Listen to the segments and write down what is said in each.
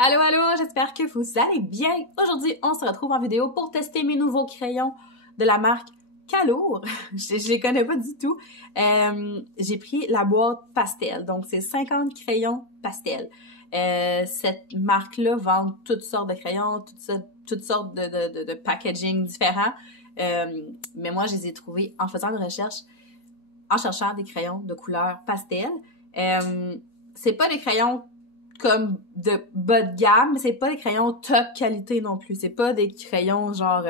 Allô, allô, j'espère que vous allez bien. Aujourd'hui, on se retrouve en vidéo pour tester mes nouveaux crayons de la marque Calour. Je les connais pas du tout. J'ai pris la boîte pastel, donc c'est 50 crayons pastel. Cette marque-là vend toutes sortes de crayons, toutes sortes de packaging différents. Mais moi, je les ai trouvés en faisant des recherches, en cherchant des crayons de couleur pastel. C'est pas des crayons comme de bas de gamme, mais c'est pas des crayons top qualité non plus. C'est pas des crayons genre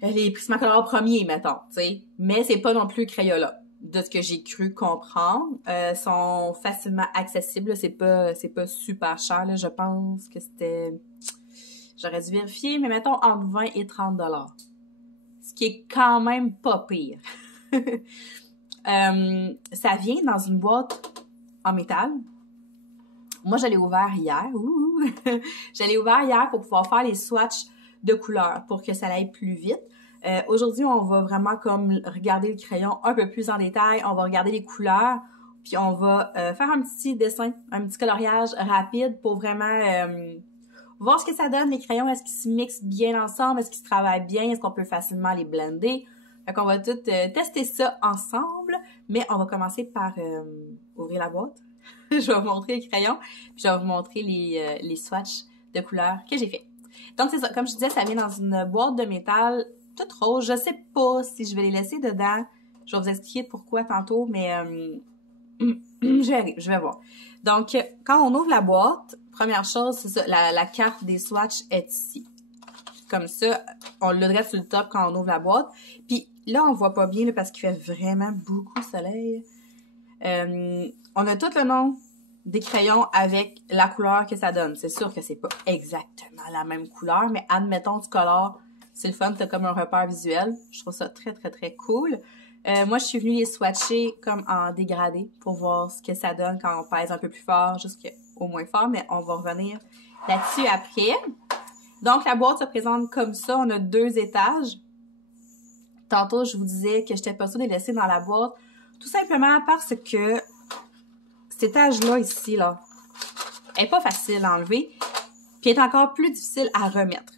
les Prismacolor premiers, mettons, tu sais. Mais c'est pas non plus Crayola. De ce que j'ai cru comprendre, sont facilement accessibles. C'est pas super cher. Là. Je pense que c'était... J'aurais dû vérifier, mais mettons entre 20 et 30 $. Ce qui est quand même pas pire. Ça vient dans une boîte en métal. Moi, je l'ai ouvert hier. Je l'ai ouvert hier pour pouvoir faire les swatchs de couleurs pour que ça aille plus vite. Aujourd'hui, on va vraiment comme regarder le crayon un peu plus en détail. On va regarder les couleurs, puis on va faire un petit dessin, un petit coloriage rapide pour vraiment voir ce que ça donne, les crayons. Est-ce qu'ils se mixent bien ensemble? Est-ce qu'ils se travaillent bien? Est-ce qu'on peut facilement les blender? Fait qu'on va tout tester ça ensemble, mais on va commencer par ouvrir la boîte. Je vais vous montrer les crayons, puis je vais vous montrer les swatchs de couleurs que j'ai fait. Donc, c'est ça. Comme je disais, ça vient dans une boîte de métal toute rose. Je sais pas si je vais les laisser dedans. Je vais vous expliquer pourquoi tantôt, mais je vais voir. Donc, quand on ouvre la boîte, première chose, c'est ça, la carte des swatchs est ici. Comme ça, on le dresse sur le top quand on ouvre la boîte. Puis là, on voit pas bien là, parce qu'il fait vraiment beaucoup de soleil. On a tout le nom des crayons avec la couleur que ça donne. C'est sûr que c'est pas exactement la même couleur, mais admettons du color, c'est le fun, t'as comme un repère visuel. Je trouve ça très, très, très cool. Moi, je suis venue les swatcher comme en dégradé pour voir ce que ça donne quand on pèse un peu plus fort jusqu'au moins fort, mais on va revenir là-dessus après. Donc, la boîte se présente comme ça. On a 2 étages. Tantôt, je vous disais que j'étais pas sûre de les laisser dans la boîte, tout simplement parce que cet étage-là, ici, là, est pas facile à enlever, puis est encore plus difficile à remettre.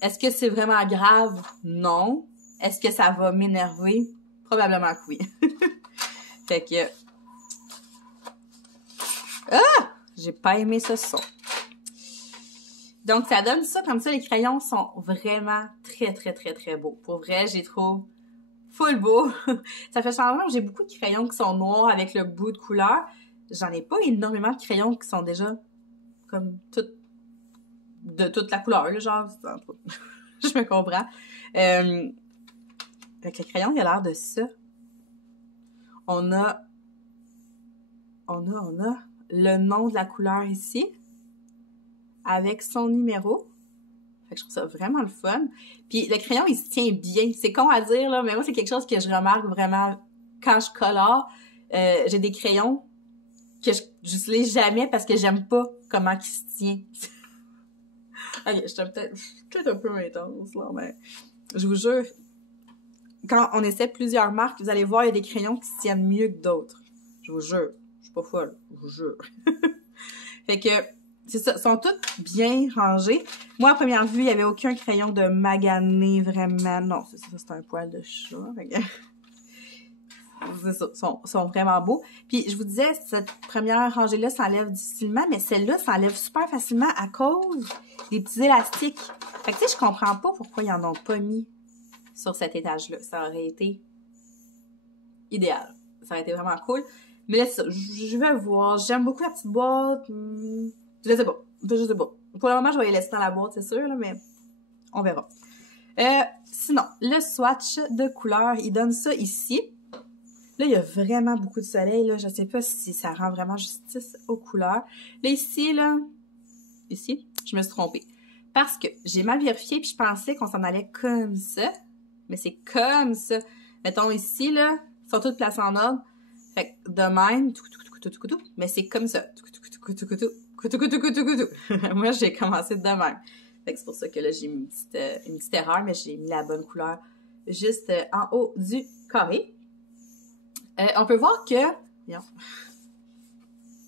Est-ce que c'est vraiment grave? Non. Est-ce que ça va m'énerver? Probablement que oui. Fait que... Ah! J'ai pas aimé ce son. Donc, ça donne ça. Comme ça, les crayons sont vraiment très, très, très, très beaux. Pour vrai, je les trouve full beau. Ça fait changement. J'ai beaucoup de crayons qui sont noirs avec le bout de couleur. J'en ai pas énormément de crayons qui sont déjà comme de toute la couleur, là, genre. Je me comprends. Avec le crayon, il a l'air de ça. On a le nom de la couleur ici, avec son numéro. Fait que je trouve ça vraiment le fun. Puis le crayon, il se tient bien. C'est con à dire, là, mais moi, c'est quelque chose que je remarque vraiment quand je colore. J'ai des crayons que j'utilise jamais parce que j'aime pas comment il se tient. Ok, je suis peut-être un peu intense, là, mais je vous jure, quand on essaie plusieurs marques, vous allez voir, il y a des crayons qui se tiennent mieux que d'autres. Je vous jure. Je suis pas folle. Je vous jure. Fait que, c'est ça. Ils sont tous bien rangés. Moi, à première vue, il n'y avait aucun crayon de magané, vraiment. Non, c'est ça, c'est un poil de chat. Fait que... C'est ça, sont vraiment beaux. Puis, je vous disais, cette première rangée-là s'enlève difficilement, mais celle-là s'enlève super facilement à cause des petits élastiques. Fait que, tu sais, je comprends pas pourquoi ils en ont pas mis sur cet étage-là. Ça aurait été idéal. Ça aurait été vraiment cool. Mais là, c'est ça. Je vais voir. J'aime beaucoup la petite boîte. Je sais pas. Pour le moment, je vais les laisser dans la boîte, c'est sûr, là, mais on verra. Sinon, le swatch de couleur, il donne ça ici. Là, il y a vraiment beaucoup de soleil, là. Je sais pas si ça rend vraiment justice aux couleurs. Là, ici, je me suis trompée. Parce que j'ai mal vérifié, puis je pensais qu'on s'en allait comme ça. Mais c'est comme ça. Mettons ici, là, ils sont toutes placées en ordre. Fait que de même, mais c'est comme ça. Moi, j'ai commencé de même. Fait que c'est pour ça que là, j'ai mis une petite erreur, mais j'ai mis la bonne couleur juste en haut du carré. On peut voir que il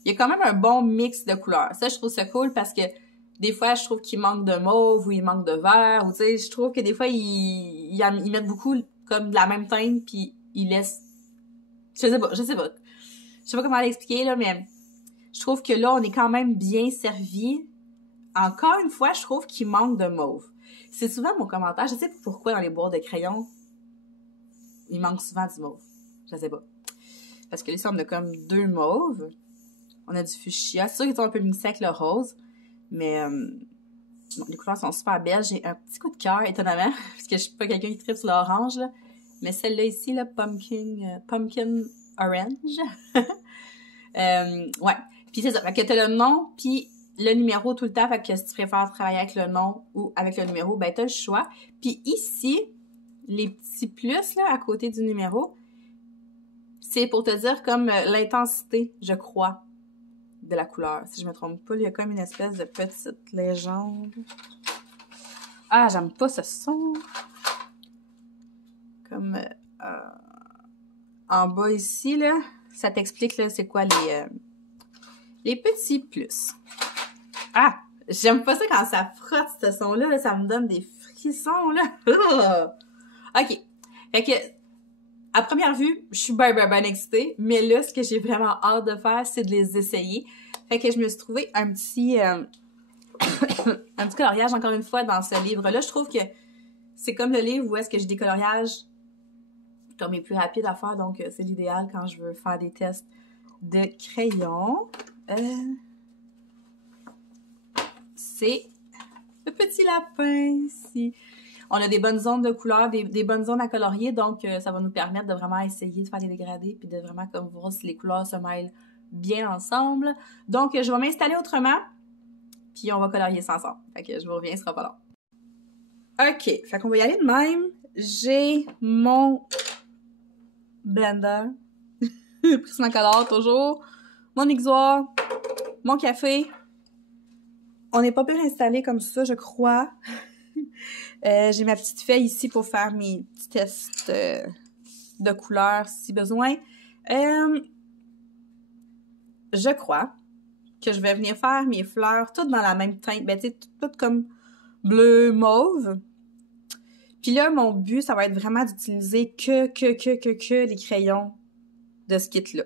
y il y a quand même un bon mix de couleurs. Ça, je trouve ça cool parce que des fois, je trouve qu'il manque de mauve ou il manque de vert. Ou tu sais, je trouve que des fois, ils mettent beaucoup comme de la même teinte puis ils laissent... Je sais pas. Je sais pas comment l'expliquer, là, mais je trouve que là, on est quand même bien servi. Encore une fois, je trouve qu'il manque de mauve. C'est souvent mon commentaire. Je sais pas pourquoi dans les boîtes de crayons, il manque souvent du mauve. Je sais pas. Parce que là, ici, on a comme 2 mauves. On a du fuchsia. C'est sûr qu'ils sont un peu mixés avec le rose. Mais bon, les couleurs sont super belles. J'ai un petit coup de cœur, étonnamment. Parce que je suis pas quelqu'un qui tripe sur l'orange, là. Mais celle-là ici, là, Pumpkin Orange. Ouais. Puis c'est ça. Fait que t'as le nom, puis le numéro tout le temps. Fait que si tu préfères travailler avec le nom ou avec le numéro, ben t'as le choix. Puis ici, les petits plus, là, à côté du numéro, c'est pour te dire comme l'intensité, je crois, de la couleur. Si je me trompe pas, il y a comme une espèce de petite légende. Ah, j'aime pas ce son. Comme en bas ici, là, ça t'explique, là, c'est quoi les petits plus. Ah! J'aime pas ça quand ça frotte, ce son-là, là, ça me donne des frissons, là. OK. Fait que, à première vue, je suis ben excitée, mais là, ce que j'ai vraiment hâte de faire, c'est de les essayer. Fait que je me suis trouvé un petit coloriage, encore une fois, dans ce livre-là. Je trouve que c'est comme le livre où est-ce que j'ai des coloriages comme les plus rapides à faire, donc c'est l'idéal quand je veux faire des tests de crayon. C'est le petit lapin ici. On a des bonnes zones de couleurs, des bonnes zones à colorier, donc ça va nous permettre de vraiment essayer de faire des dégradés puis de vraiment comme voir si les couleurs se mêlent bien ensemble. Donc, je vais m'installer autrement, puis on va colorier ça ensemble. Fait que je vous reviens, ce sera pas long. OK, fait qu'on va y aller de même. J'ai mon blender, Prismacolor toujours, mon exutoire, mon café. On n'est pas bien installé comme ça, je crois. J'ai ma petite feuille ici pour faire mes petits tests de couleurs si besoin. Je crois que je vais venir faire mes fleurs toutes dans la même teinte. Ben, tu sais, toutes comme bleu, mauve. Puis là, mon but, ça va être vraiment d'utiliser que les crayons de ce kit-là.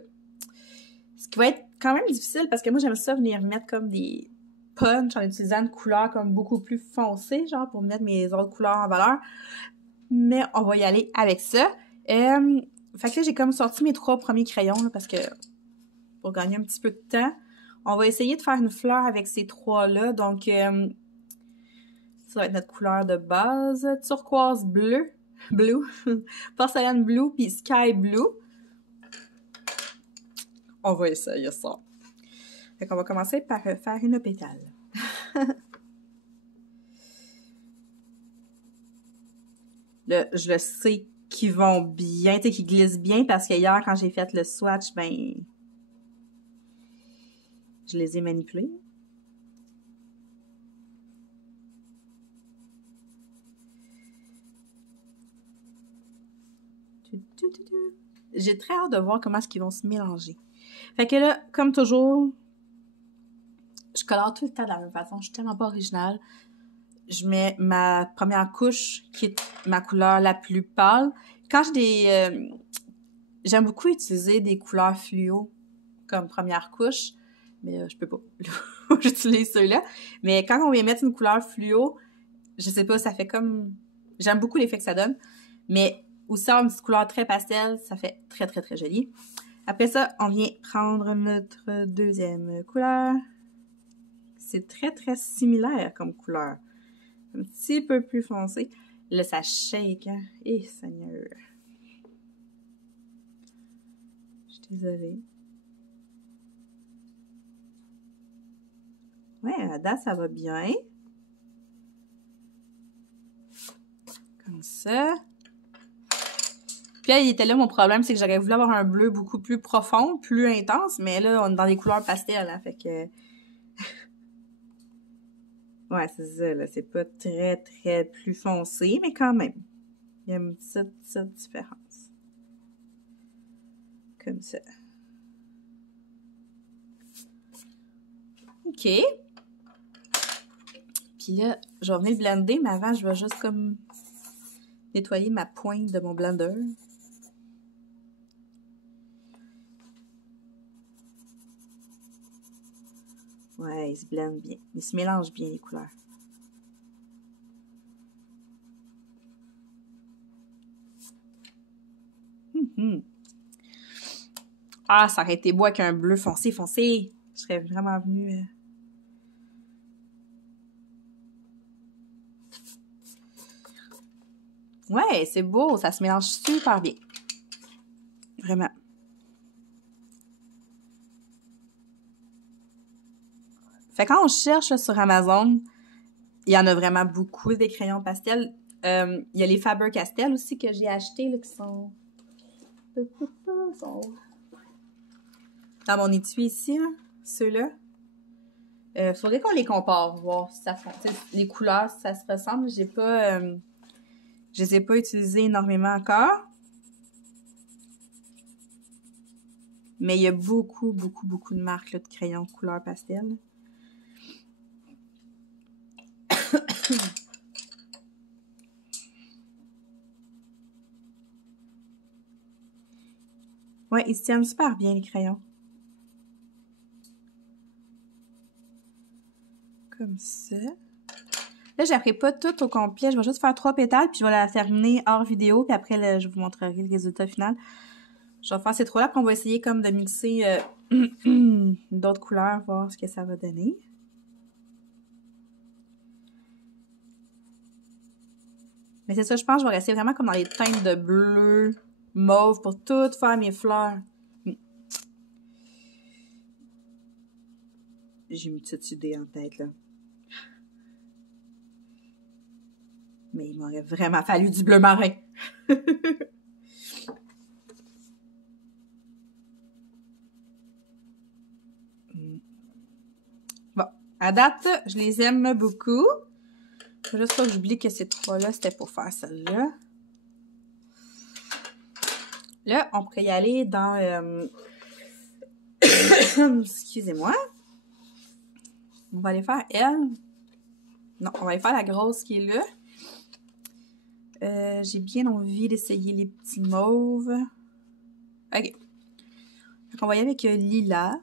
Ce qui va être quand même difficile parce que moi, j'aime ça venir mettre comme des punch en utilisant une couleur comme beaucoup plus foncée, genre pour mettre mes autres couleurs en valeur. Mais on va y aller avec ça. Fait que là, j'ai comme sorti mes 3 premiers crayons là, parce que pour gagner un petit peu de temps, on va essayer de faire une fleur avec ces 3-là. Donc, ça va être notre couleur de base. Turquoise bleu, porcelaine blue, puis sky blue. On va essayer ça. Fait qu'on va commencer par faire une pétale. Là, je le sais qu'ils vont bien, tu sais, qu'ils glissent bien parce que hier, quand j'ai fait le swatch, ben, je les ai manipulés. J'ai très hâte de voir comment est-ce qu'ils vont se mélanger. Fait que là, comme toujours, je colore tout le temps de la même façon. Je suis tellement pas originale. Je mets ma première couche, qui est ma couleur la plus pâle. Quand j'ai des... j'aime beaucoup utiliser des couleurs fluo comme première couche, mais je peux pas. J'utilise ceux-là. Mais quand on vient mettre une couleur fluo, je sais pas, ça fait comme... J'aime beaucoup l'effet que ça donne. Mais aussi une petite couleur très pastel, ça fait très, très, très joli. Après ça, on vient prendre notre deuxième couleur. C'est très, très similaire comme couleur. Un petit peu plus foncé. Là, ça shake, hein? Eh, Seigneur! Je suis désolée. Ouais, à date, ça va bien. Comme ça. Puis là, il était là mon problème, c'est que j'aurais voulu avoir un bleu beaucoup plus profond, plus intense, mais là, on est dans des couleurs pastel, hein, fait que... Ouais, c'est ça, là, c'est pas très, très plus foncé, mais quand même. Il y a une petite différence. Comme ça. OK. Puis là, je vais venir le blender, mais avant, je vais juste comme nettoyer ma pointe de mon blender. Ouais, il se blende bien. Il se mélange bien, les couleurs. Ah, ça aurait été beau avec un bleu foncé, foncé. Je serais vraiment venue... Ouais, c'est beau. Ça se mélange super bien. Vraiment. Fait quand on cherche là, sur Amazon, il y en a vraiment beaucoup des crayons pastels. Il y a les Faber-Castell aussi que j'ai achetés là, qui sont... dans mon étui ici, ceux-là. Faudrait qu'on les compare, voir si ça fonctionne. Les couleurs, si ça se ressemble. Je les ai pas utilisés énormément encore. Mais il y a beaucoup de marques là, de crayons couleur pastel. Ouais, ils se tiennent super bien, les crayons. Comme ça. Là, je la ferai pas tout au complet. Je vais juste faire 3 pétales, puis je vais la terminer hors vidéo, puis après, là, je vous montrerai le résultat final. Je vais faire ces 3-là, puis on va essayer comme de mixer d'autres couleurs, voir ce que ça va donner. Mais c'est ça, je pense que je vais rester vraiment comme dans les teintes de bleu, mauve, pour toutes faire mes fleurs. J'ai une petite idée en tête, là. Mais il m'aurait vraiment fallu du bleu marin. Bon, à date, je les aime beaucoup. Faut juste pas que j'oublie que ces 3-là, c'était pour faire celle-là. Là, on pourrait y aller dans... Excusez-moi. On va aller faire elle. Non, on va aller faire la grosse qui est là. J'ai bien envie d'essayer les petits mauves. OK. Donc, on va y aller avec lilas.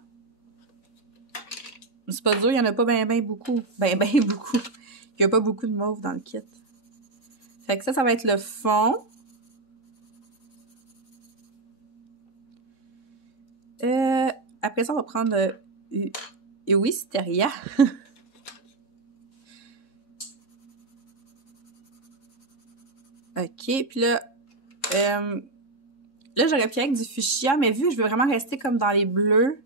C'est pas dur, il n'y en a pas ben beaucoup. Ben beaucoup. Il n'y a pas beaucoup de mauve dans le kit. Fait que ça va être le fond. Après ça, on va prendre Wisteria. OK, puis là, j'aurais pu avec du fuchsia, mais vu que je veux vraiment rester comme dans les bleus,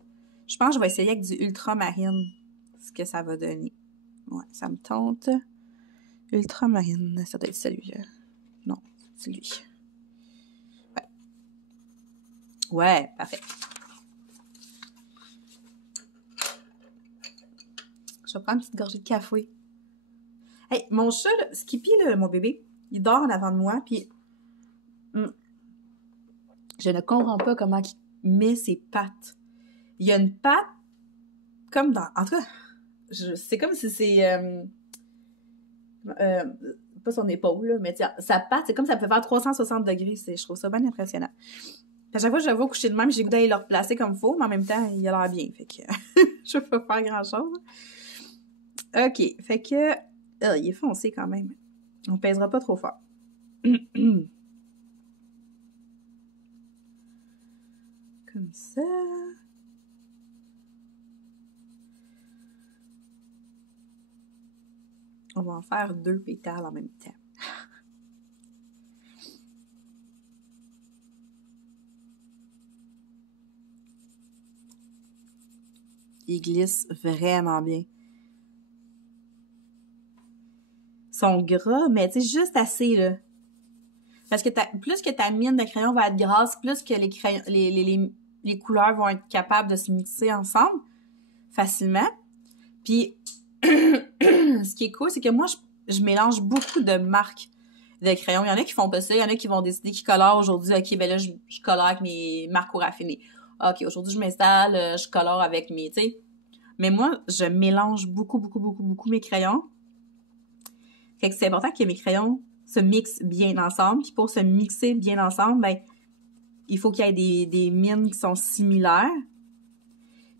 je pense que je vais essayer avec du ultramarine, ce que ça va donner. Ouais, ça me tente. Ultramarine, ça doit être celui-là. Non, c'est lui. Ouais. Ouais, parfait. Je vais prendre une petite gorgée de café. Hey, mon chat, là, Skippy, là, mon bébé, il dort en avant de moi, puis je ne comprends pas comment il met ses pattes. Il y a une patte comme dans... En tout cas, c'est comme si c'est... pas son épaule, là, mais tiens, sa patte, c'est comme si ça peut faire 360 degrés. Je trouve ça bien impressionnant. À chaque fois que je le vois coucher de même, j'ai le goût d'aller le replacer comme il faut, mais en même temps, il a l'air bien. Fait que je peux pas faire grand-chose. OK. Fait que... il est foncé quand même. On pèsera pas trop fort. Comme ça. On va en faire 2 pétales en même temps. Il glisse vraiment bien. Ils sont gras, mais tu sais, juste assez, là. Parce que plus que ta mine de crayon va être grasse, plus que les crayons, les couleurs vont être capables de se mixer ensemble facilement. Puis, ce qui est cool, c'est que moi, je mélange beaucoup de marques de crayons. Il y en a qui font pas ça, il y en a qui vont décider qu'ils colorent aujourd'hui. OK, ben là, je colore avec mes marques au raffiné. OK, aujourd'hui, je m'installe, je colore avec mes, tu sais. Mais moi, je mélange beaucoup, beaucoup, beaucoup, beaucoup mes crayons. Fait que c'est important que mes crayons se mixent bien ensemble. Puis pour se mixer bien ensemble, ben, il faut qu'il y ait des mines qui sont similaires.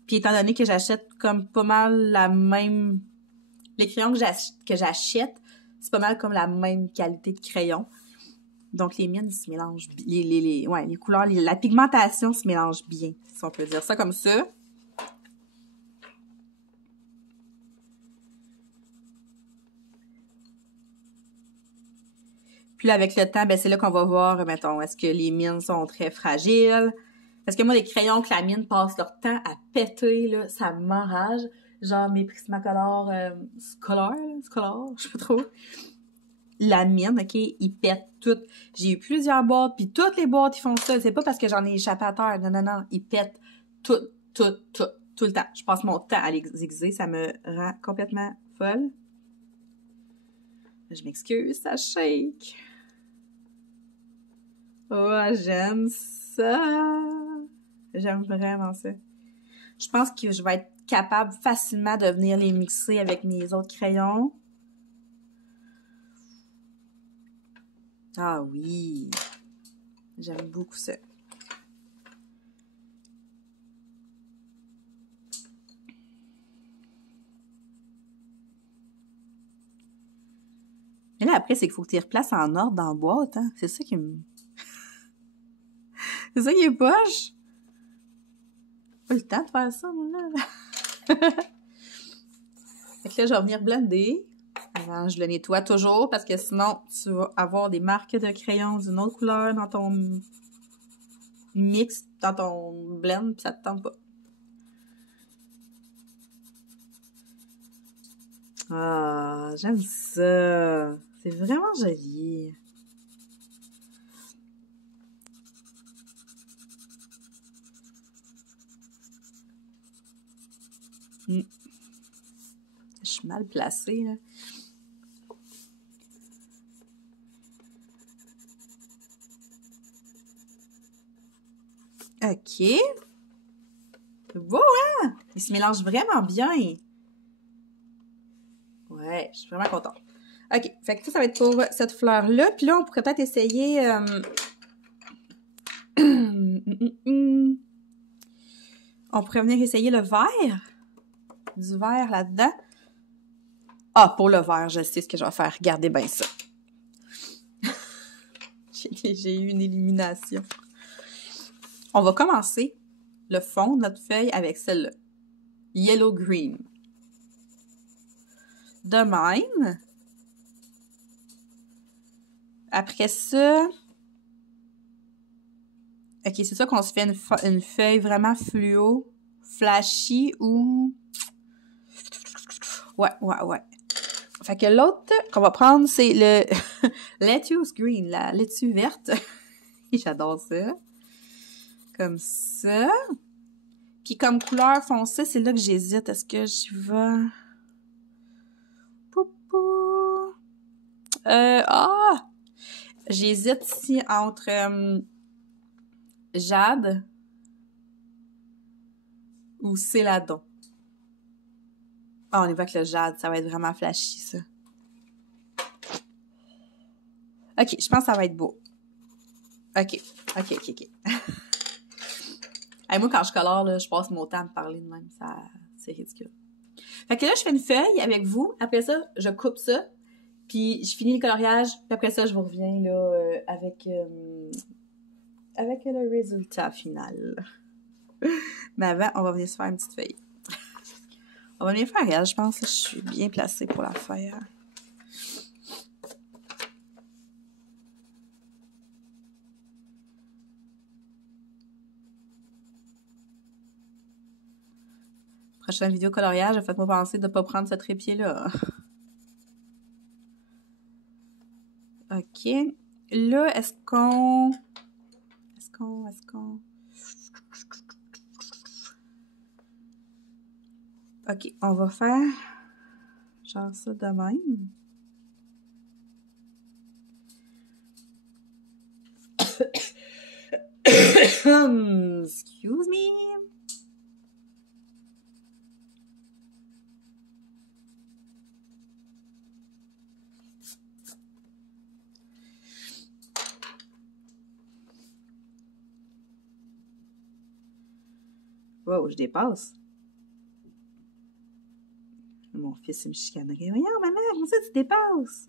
Puis étant donné que j'achète comme pas mal la même... Les crayons que j'achète, c'est pas mal comme la même qualité de crayon. Donc les mines se mélangent... les couleurs, la pigmentation se mélange bien, si on peut dire ça comme ça. Puis là, avec le temps, ben c'est là qu'on va voir, mettons, est-ce que les mines sont très fragiles? Parce que moi, les crayons que la mine passe leur temps à péter, là, ça m'enrage. Genre mes Prismacolor Scholar, je sais pas trop. La mine, OK, ils pètent toutes. J'ai eu plusieurs boîtes, puis toutes les boîtes, ils font ça. C'est pas parce que j'en ai échappé à terre. Non, non, non. Ils pètent tout le temps. Je passe mon temps à les aiguiser. Ça me rend complètement folle. Je m'excuse, ça shake. Oh, j'aime ça. J'aime vraiment ça. Je pense que je vais être capable facilement de venir les mixer avec mes autres crayons. Ah oui. J'aime beaucoup ça. Mais là, après, c'est qu'il faut que tu les replaces en ordre dans la boîte, hein. C'est ça qui me... C'est ça qui est poche. Pas le temps de faire ça, moi, là. Fait que là, je vais venir blender. Alors, je le nettoie toujours parce que sinon, tu vas avoir des marques de crayon d'une autre couleur dans ton mix, dans ton blend, puis ça te tente pas. Ah, j'aime ça. C'est vraiment joli. Je suis mal placée, là. OK. C'est beau, hein? Il se mélange vraiment bien. Ouais, je suis vraiment contente. OK, fait que ça va être pour cette fleur-là. Puis là, on pourrait peut-être essayer... On pourrait venir essayer le vert. Du vert là-dedans. Ah, pour le vert, je sais ce que je vais faire. Regardez bien ça. J'ai eu une illumination. On va commencer le fond de notre feuille avec celle-là. Yellow Green. De même. Après ça... OK, c'est ça qu'on se fait une feuille vraiment fluo, flashy ou... Ouais. Fait que l'autre qu'on va prendre, c'est le lettuce green, la laitue verte. J'adore ça. Comme ça. Puis comme couleur foncée, c'est là que j'hésite. Est-ce que j'y vais... Poupou. J'hésite ici entre jade ou céladon. Ah, on y va avec le jade. Ça va être vraiment flashy, ça. OK, je pense que ça va être beau. OK. Hey, moi, quand je colore, là, je passe mon temps à me parler de même. Ça, c'est ridicule. Fait que là, je fais une feuille avec vous. Après ça, je coupe ça. Puis, je finis le coloriage. Puis après ça, je vous reviens là, avec le résultat final. Mais avant, on va venir se faire une petite feuille. On va venir faire elle, je pense. Là, je suis bien placée pour la faire. Prochaine vidéo coloriage, faites-moi penser de ne pas prendre ce trépied-là. OK. Là, est-ce qu'on... OK, on va faire genre ça de même. Excuse me. Wow, je dépasse. Mon fils, il me chicanerait. Voyons, maman, comment ça tu dépasses?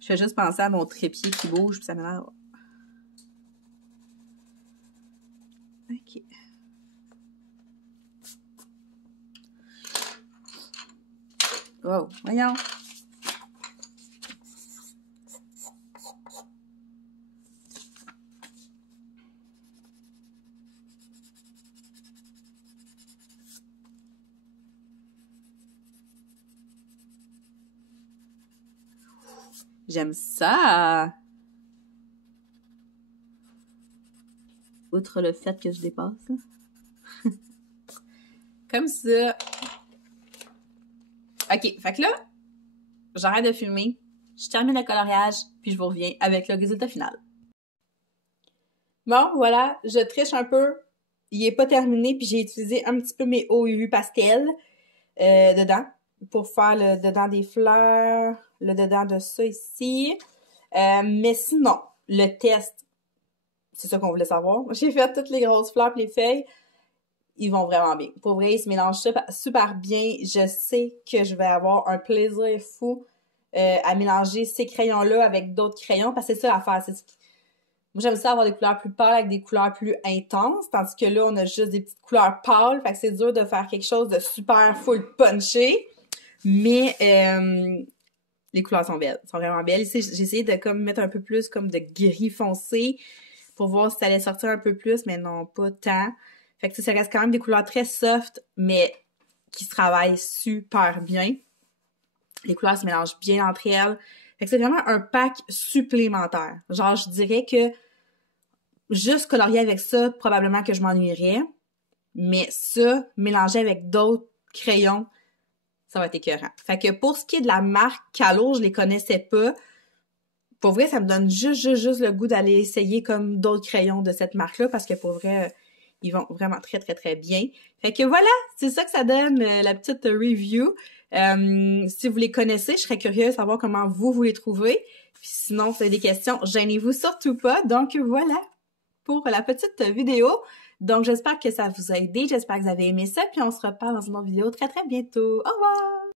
Je fais juste penser à mon trépied qui bouge, puis ça m'énerve. OK. Wow, voyons. J'aime ça! Outre le fait que je dépasse. Comme ça. OK, fait que là, j'arrête de filmer, je termine le coloriage, puis je vous reviens avec le résultat final. Bon, voilà, je triche un peu. Il est pas terminé, puis j'ai utilisé un petit peu mes OU pastel dedans pour faire le dedans des fleurs, le dedans de ça ici. Mais sinon, le test, c'est ça qu'on voulait savoir. J'ai fait toutes les grosses fleurs et les feuilles. Ils vont vraiment bien. Pour vrai, ils se mélangent super bien. Je sais que je vais avoir un plaisir fou à mélanger ces crayons-là avec d'autres crayons, parce que c'est ça l'affaire. Moi, j'aime ça avoir des couleurs plus pâles avec des couleurs plus intenses, tandis que là, on a juste des petites couleurs pâles, fait que c'est dur de faire quelque chose de super full punché. Mais les couleurs sont belles, sont vraiment belles. Ici, j'ai essayé de comme mettre un peu plus comme de gris foncé pour voir si ça allait sortir un peu plus, mais non, pas tant. Fait que ça reste quand même des couleurs très soft, mais qui se travaillent super bien. Les couleurs se mélangent bien entre elles. Fait que c'est vraiment un pack supplémentaire. Genre, je dirais que juste colorier avec ça, probablement que je m'ennuierais. Mais ça, mélangé avec d'autres crayons, ça va être écœurant. Fait que pour ce qui est de la marque Calo, je les connaissais pas. Pour vrai, ça me donne juste le goût d'aller essayer comme d'autres crayons de cette marque-là, parce que pour vrai, ils vont vraiment très bien. Fait que voilà, c'est ça que ça donne, la petite review. Si vous les connaissez, je serais curieuse de savoir comment vous les trouvez. Puis sinon, si vous avez des questions, gênez-vous surtout pas. Donc voilà pour la petite vidéo. Donc j'espère que ça vous a aidé, j'espère que vous avez aimé ça, puis on se reparle dans une autre vidéo très bientôt. Au revoir!